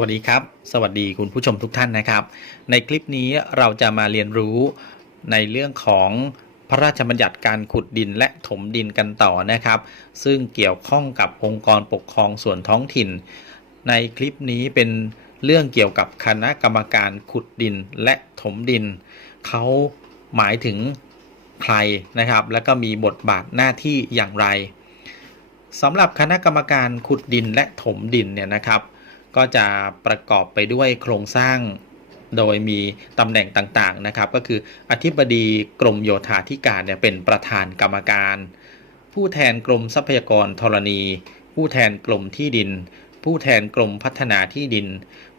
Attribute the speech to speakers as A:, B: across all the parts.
A: วัสดีครับ สวัสดีคุณผู้ชมทุกท่านนะครับ ในคลิปนี้เราจะมาเรียนรู้ในเรื่องของพระราชบัญญัติการขุดดินและถมดินกันต่อนะครับ ซึ่งเกี่ยวข้องกับองค์กรปกครองส่วนท้องถิ่น ในคลิปนี้เป็นเรื่องเกี่ยวกับคณะกรรมการขุดดินและถมดิน เขาหมายถึงใครนะครับ แล้วก็มีบทบาทหน้าที่อย่างไรสำหรับคณะกรรมการขุดดินและถมดินเนี่ยนะครับ ก็จะประกอบไปด้วยโครงสร้างโดยมีตำแหน่งต่างๆนะครับ ก็คืออธิบดีกรมโยธาธิการเนี่ยเป็นประธานกรรมการ ผู้แทนกรมทรัพยากรธรณี ผู้แทนกรมที่ดิน ผู้แทนกรมพัฒนาที่ดิน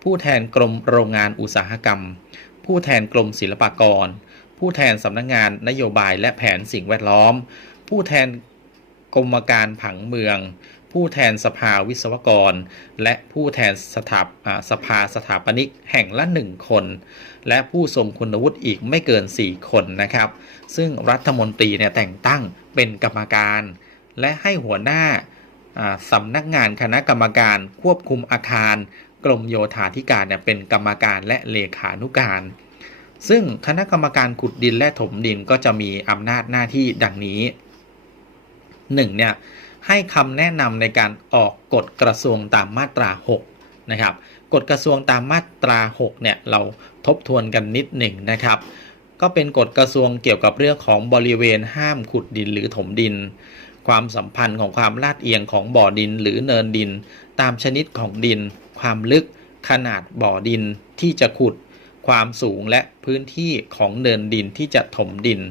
A: ผู้แทนกรมโรงงานอุตสาหกรรม ผู้แทนกรมศิลปากร ผู้แทนสำนักงงานนโยบายและแผนสิ่งแวดล้อม ผู้แทนกรมการผังเมือง ผู้แทนสภาวิศวกร และผู้แทนสถาสภาสถาปนิกแห่งละ 1 คน และผู้ทรงคุณวุฒิอีกไม่เกิน 4 คนนะครับ ซึ่งรัฐมนตรีเนี่ยแต่งตั้งเป็นกรรมการ และให้หัวหน้าอ่าสำนักงานคณะกรรมการควบคุมอาคาร กรมโยธาธิการเนี่ยเป็นกรรมการและเลขานุการ ซึ่งคณะกรรมการขุดดินและถมดินก็จะมีอำนาจหน้าที่ดังนี้ 1. เนี่ย ให้คำแนะนำในการออกกฎกระทรวงตามมาตรา 6 นะครับกฎกระทรวงตามมาตรา 6 เนี่ยเราทบทวนกันนิดหนึ่งนะครับ ก็เป็นกฎกระทรวงเกี่ยวกับเรื่องของบริเวณห้ามขุดดินหรือถมดิน ความสัมพันธ์ของความลาดเอียงของบ่อดินหรือเนินดิน ตามชนิดของดิน ความลึกขนาดบ่อดินที่จะขุด ความสูงและพื้นที่ของเนินดินที่จะถมดิน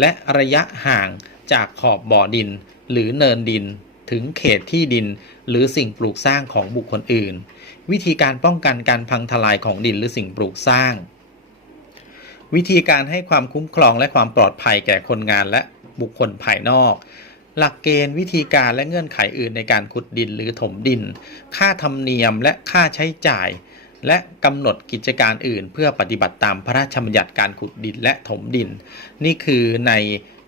A: และระยะห่างจากขอบบ่อดิน หรือเนินดิน ถึงเขตที่ดิน หรือสิ่งปลูกสร้างของบุคคลอื่น วิธีการป้องกันการพังทลายของดินหรือสิ่งปลูกสร้าง วิธีการให้ความคุ้มครองและความปลอดภัยแก่คนงานและบุคคลภายนอก หลักเกณฑ์วิธีการและเงื่อนไขอื่นในการขุดดินหรือถมดิน ค่าธรรมเนียมและค่าใช้จ่าย และกำหนดกิจการอื่น เพื่อปฏิบัติตามพระราชบัญญัติการขุดดินและถมดิน นี่คือใน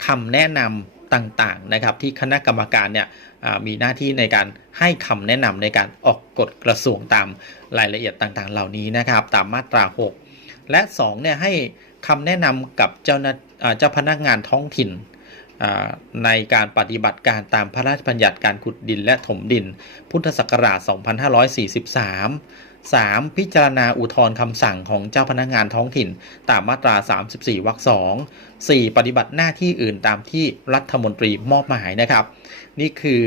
A: คำแนะนำ ต่างๆนะครับที่คณะกรรมการเนี่ยมีหน้าที่ในการให้คำแนะนำในการออกกฎกระทรวงตามรายละเอียดต่างๆ เหล่านี้นะครับตามมาตรา 6 และ2เนี่ยให้คำแนะนำกับเจ้าเจ้าพนักงานท้องถิ่นในการปฏิบัติการตามพระราชบัญญัติการขุดดินและถมดิน พุทธศักราช 2543 3. พิจารณาอุทธรณ์คำสั่งของเจ้าพนักงานท้องถิ่น ตามมาตรา 34วรรค2 4. ปฏิบัติหน้าที่อื่นตามที่รัฐมนตรีมอบหมายนะครับ นี่คือ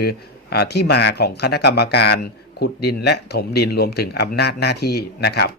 A: อที่มาของคณะกรรมการขุดดินและถมดินรวมถึงอำนาจหน้าที่นะครับ